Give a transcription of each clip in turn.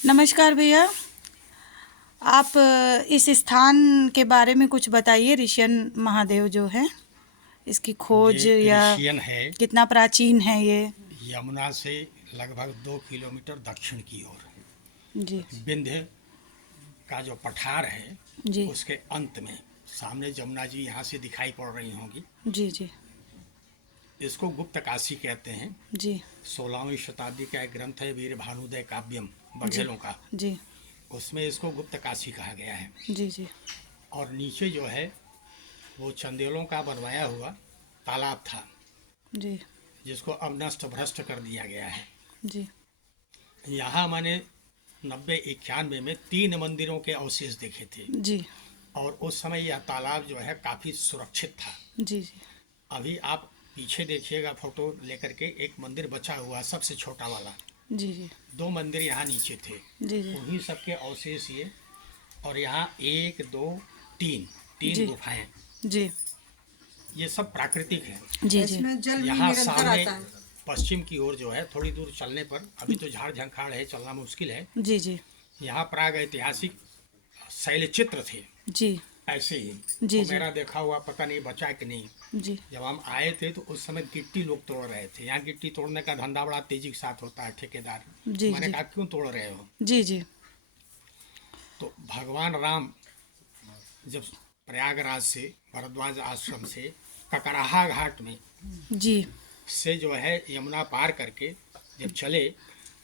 नमस्कार भैया, आप इस स्थान के बारे में कुछ बताइए। ऋषियन महादेव जो है, इसकी खोज ये या ऋषियन है, कितना प्राचीन है ये। यमुना से लगभग 2 किलोमीटर दक्षिण की ओर। जी विंध्य का जो पठार है जी उसके अंत में सामने जमुना जी यहाँ से दिखाई पड़ रही होंगी। जी जी इसको गुप्त काशी कहते हैं। जी 16वीं शताब्दी का एक ग्रंथ है वीर भानुदय काव्यम जी बघेलों का, जी उसमें इसको गुप्त काशी कहा गया है। जी जी और नीचे जो है वो चंदेलों का बनवाया हुआ तालाब था, जी जिसको अब नष्ट भ्रष्ट कर दिया गया है। जी यहाँ मैंने 90-91 में 3 मंदिरों के अवशेष देखे थे। जी और उस समय यह तालाब जो है काफ़ी सुरक्षित था। जी जी अभी आप पीछे देखिएगा फोटो लेकर के, एक मंदिर बचा हुआ सबसे छोटा वाला। जी जी 2 मंदिर यहाँ नीचे थे, जी जी उन्हीं सबके अवशेष ये। और यहाँ 1 2 3 गुफाएं, जी ये सब प्राकृतिक हैं। जी जी यहाँ सामने पश्चिम की ओर जो है थोड़ी दूर चलने पर, अभी तो झाड़ झंखाड़ है, चलना मुश्किल है। जी जी यहाँ प्राग ऐतिहासिक शैलचित्र थे जी ऐसे ही। जी वो जी मेरा देखा हुआ पता नहीं बचा कि नहीं। जी जब हम आए थे तो उस समय गिट्टी लोग तोड़ रहे थे। यहाँ गिट्टी तोड़ने का धंधा बड़ा तेजी के साथ होता है, ठेकेदार। जी मैंने जी कहा क्यों तोड़ रहे हो? जी जी तो भगवान राम जब प्रयागराज से, भरद्वाज आश्रम से ककराहा घाट में जी से जो है यमुना पार करके जब चले,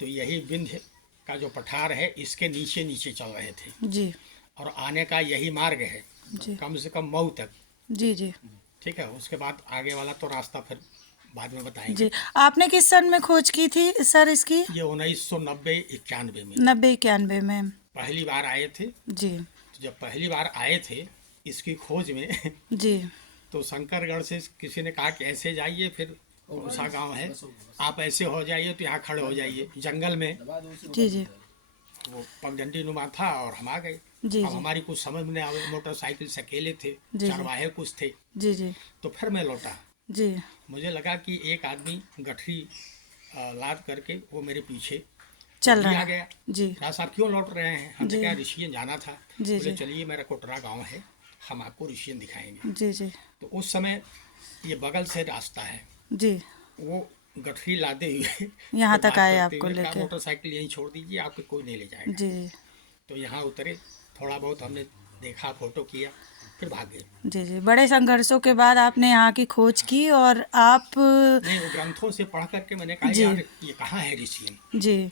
तो यही विंध्य का जो पठार है इसके नीचे नीचे चल रहे थे। जी और आने का यही मार्ग है, जी कम से कम मऊ तक। जी जी ठीक है, उसके बाद आगे वाला तो रास्ता फिर बाद में बताएंगे। जी आपने किस सन में खोज की थी सर इसकी? ये 1990-91 में 90-91 में। पहली बार आए थे। जी तो जब पहली बार आए थे इसकी खोज में जी तो शंकरगढ़ से किसी ने कहा कि ऐसे जाइए, फिर उषा गांव है, आप ऐसे हो जाइए तो यहाँ खड़े हो जाइए जंगल में। जी जी वो पगडंडी नुमा था और हम आ गए। जी अब जी हमारी कुछ समझ में नहीं आवे, मोटरसाइकिल से अकेले थे, जी। चरवाहे कुछ थे। जी जी तो फिर मैं लौटा। जी मुझे लगा कि एक आदमी गठरी लाद करके वो मेरे पीछे चल भी रहा आ है। गया। जी राज साहब क्यों लौट रहे हैं? हमने जी कहा ऋषियन जाना था। जी बोले जी चलिए मेरा कोटरा गांव है, हम आपको ऋषियन दिखाएंगे। जी जी तो उस समय ये बगल से रास्ता है, जी वो गठरी लादे हुए यहाँ तो तक बात आए करते आपको हुए कहा लेके। मोटरसाइकिल यहीं छोड़ दीजिए, आपको कोई नहीं ले जाएगा। जी तो यहाँ उतरे, थोड़ा बहुत हमने देखा, फोटो किया, फिर भाग गए। जी जी बड़े संघर्षों के बाद आपने यहाँ की खोज की और आप नहीं, वो ग्रंथों से पढ़ करके मैंने कहा जी यार ये कहाँ है ऋषियन। जी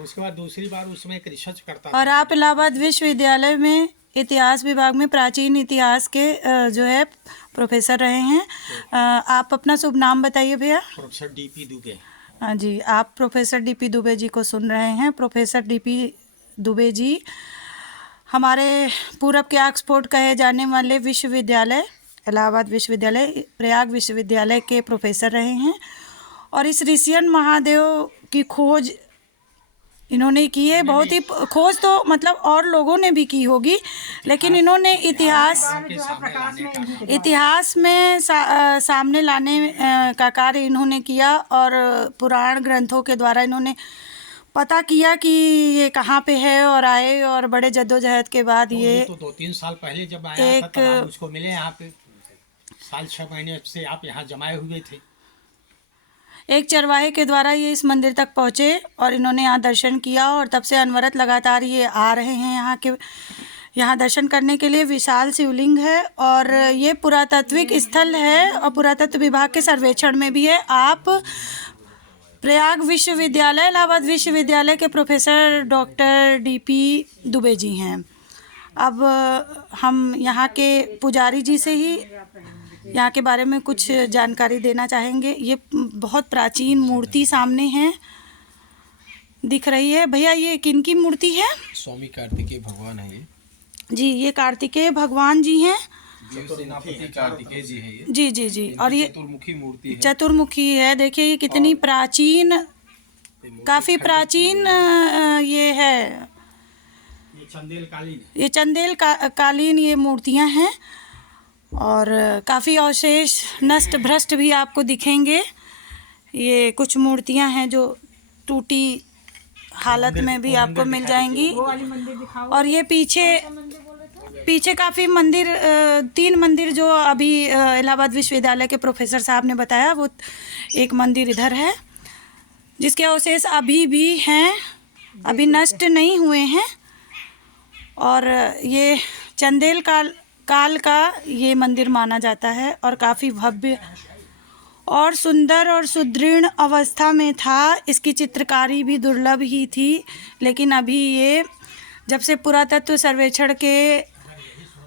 उसके बाद दूसरी बार उसमें एक रिसर्च करता और था। आप इलाहाबाद विश्वविद्यालय में इतिहास विभाग में प्राचीन इतिहास के जो है प्रोफेसर रहे हैं। आप अपना शुभ नाम बताइए भैया। Professor DP Dubey. हाँ जी, आप प्रोफेसर डीपी दुबे जी को सुन रहे हैं। प्रोफेसर डीपी दुबे जी हमारे पूरब के ऑक्सफोर्ड कहे जाने वाले विश्वविद्यालय, इलाहाबाद विश्वविद्यालय, प्रयाग विश्वविद्यालय के प्रोफेसर रहे हैं। और इस ऋषियन महादेव की खोज इन्होंने की है। बहुत ही खोज तो मतलब और लोगों ने भी की होगी, लेकिन इन्होंने इतिहास में सामने लाने का कार्य इन्होंने किया। और पुराण ग्रंथों के द्वारा इन्होंने पता किया कि ये कहाँ पे है और आए। और बड़े जद्दोजहद के बाद ये तो 2-3 साल पहले जब आया था तब आप मुझको मिले यहाँ पे। साल 6 महीने से आप यहाँ जमाए हुए थे। एक चरवाहे के द्वारा ये इस मंदिर तक पहुँचे और इन्होंने यहाँ दर्शन किया। और तब से अनवरत लगातार ये आ रहे हैं यहाँ दर्शन करने के लिए। विशाल शिवलिंग है और ये पुरातात्विक स्थल है और पुरातत्व विभाग के सर्वेक्षण में भी है। आप प्रयाग विश्वविद्यालय, इलाहाबाद विश्वविद्यालय के professor doctor DP Dubey ji हैं। अब हम यहाँ के पुजारी जी से ही यहाँ के बारे में कुछ जानकारी देना चाहेंगे। ये बहुत प्राचीन मूर्ति सामने है, दिख रही है। भैया ये किनकी मूर्ति है? स्वामी कार्तिकेय भगवान है ये। जी, ये कार्तिकेय भगवान जी हैं। सेनापति कार्तिकेय जी है ये। जी जी जी। और ये चतुर्मुखी मूर्ति है। चतुर्मुखी है। देखिए ये कितनी प्राचीन, काफ़ी प्राचीन ये है। ये चंदेल कालीन है। ये चंदेल कालीन ये मूर्तियाँ हैं और काफ़ी अवशेष नष्ट भ्रष्ट भी आपको दिखेंगे। ये कुछ मूर्तियाँ हैं जो टूटी हालत में भी आपको मिल जाएंगी। और ये पीछे काफ़ी मंदिर, 3 मंदिर जो अभी इलाहाबाद विश्वविद्यालय के प्रोफेसर साहब ने बताया, वो एक मंदिर इधर है जिसके अवशेष अभी भी हैं, अभी नष्ट नहीं हुए हैं। और ये चंदेल काल का ये मंदिर माना जाता है और काफ़ी भव्य और सुंदर और सुदृढ़ अवस्था में था। इसकी चित्रकारी भी दुर्लभ ही थी, लेकिन अभी ये जब से पुरातत्व सर्वेक्षण के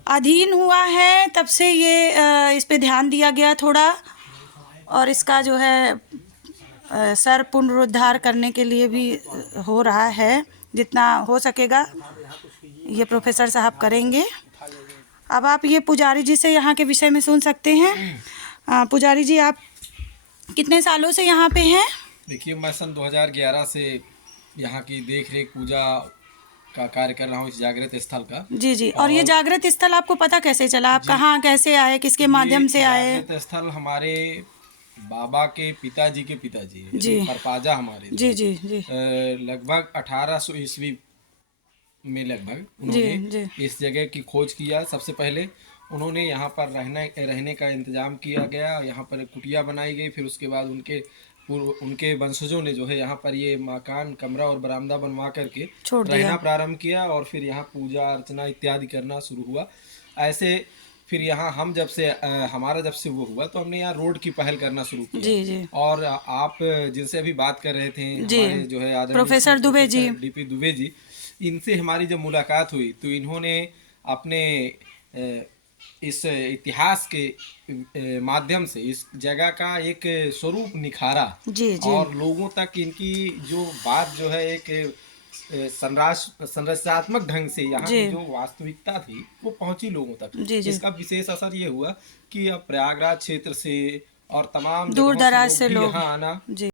अधीन हुआ है तब से ये इस पे ध्यान दिया गया थोड़ा, और इसका जो है सर पुनरुद्धार करने के लिए भी हो रहा है, जितना हो सकेगा ये प्रोफेसर साहब करेंगे। अब आप ये पुजारी जी से यहाँ के विषय में सुन सकते हैं। पुजारी जी, आप कितने सालों से यहाँ पे हैं? देखिए, मैं सन 2011 से यहाँ की देख रेख पूजा का कार्य कर रहा हूँ, इस जागृत स्थल का। जी जी। और ये जागृत स्थल आपको पता कैसे चला? आप कहाँ कैसे आए, किसके माध्यम से आए? जागृत स्थल हमारे बाबा के पिताजी के पिताजी जी, परपाजा हमारे, जी जी जी, लगभग 1800 ईस्वी में लगभग जी उन्होंने जी, इस जगह की खोज किया। सबसे पहले उन्होंने यहाँ पर रहने का इंतजाम किया गया, यहाँ पर कुटिया बनाई गई। फिर उसके बाद उनके वंशजों ने जो है यहाँ पर ये मकान, कमरा और बरामदा बनवा करके रहना प्रारंभ किया, और फिर यहाँ पूजा अर्चना इत्यादि करना शुरू हुआ। ऐसे फिर यहाँ हम हमारा जब से वो हुआ तो हमने यहाँ रोड की पहल करना शुरू किया। जी जी। और आप जिनसे अभी बात कर रहे थे, हमारे जो है आदरणीय प्रोफेसर दुबे जी, डीपी दुबे जी, इनसे हमारी जब मुलाकात हुई तो इन्होंने अपने इस इतिहास के माध्यम से इस जगह का एक स्वरूप निखारा। जी जी, और लोगों तक इनकी जो बात जो है एक संरचनात्मक ढंग से यहाँ की जो वास्तविकता थी वो पहुंची लोगों तक। जी जी। इसका विशेष असर ये हुआ कि अब प्रयागराज क्षेत्र से और तमाम दूर दराज से लोग यहाँ आना जी